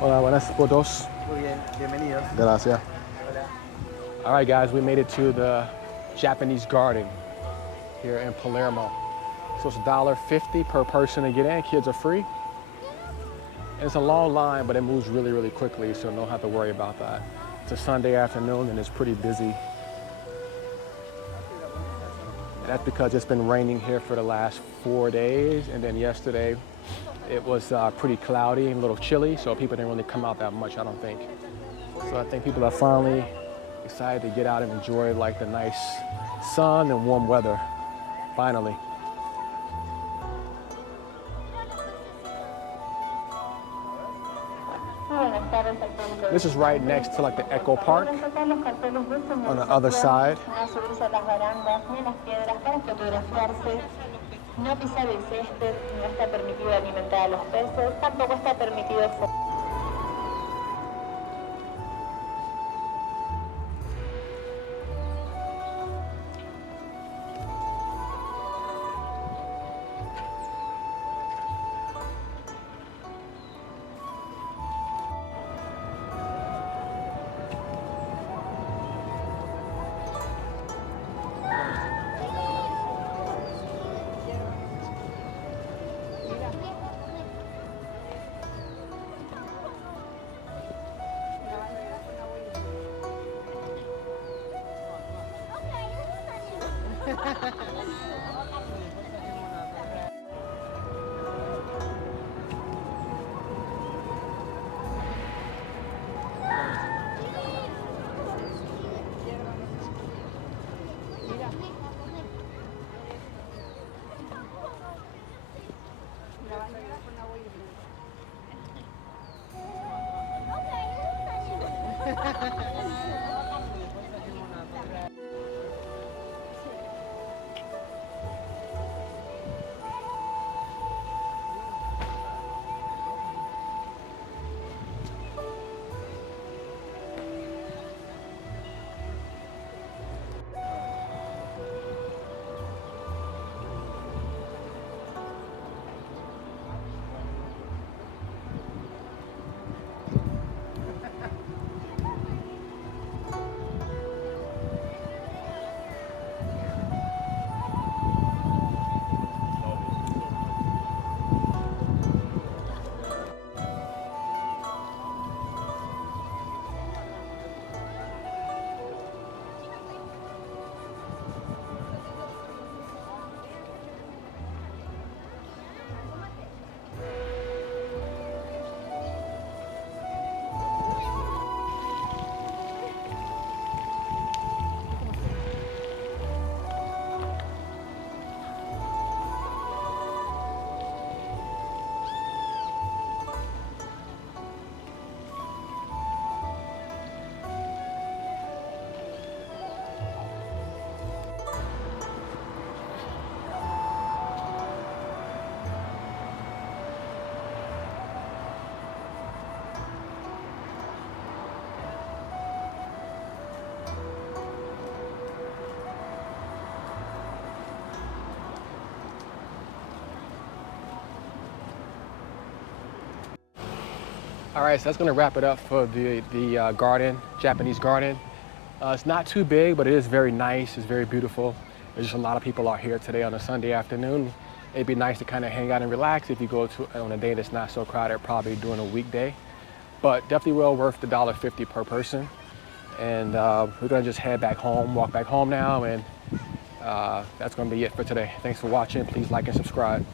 Hola, buenas fotos. Muy bien, bienvenidos. Gracias. Hola. All right, guys, we made it to the Japanese garden here in Palermo. So it's $1.50 per person to get in. Kids are free. And it's a long line, but it moves really, really quickly, so don't have to worry about that. It's a Sunday afternoon and it's pretty busy. And that's because it's been raining here for the last 4 days, and then yesterday it was pretty cloudy and a little chilly, so people didn't really come out that much, I don't think. So I think people are finally excited to get out and enjoy like the nice sun and warm weather, finally. This is right next to like the Echo Park on the other side. No pisar el césped, no está permitido alimentar a los peces, tampoco está permitido. All right, so that's gonna wrap it up for the garden, Japanese garden. It's not too big, but it is very nice. It's very beautiful. There's just a lot of people out here today on a Sunday afternoon. It'd be nice to kind of hang out and relax if you go to on a day that's not so crowded, probably during a weekday. But definitely well worth the $1.50 per person. And we're gonna just head back home, walk back home now, and that's gonna be it for today. Thanks for watching. Please like and subscribe.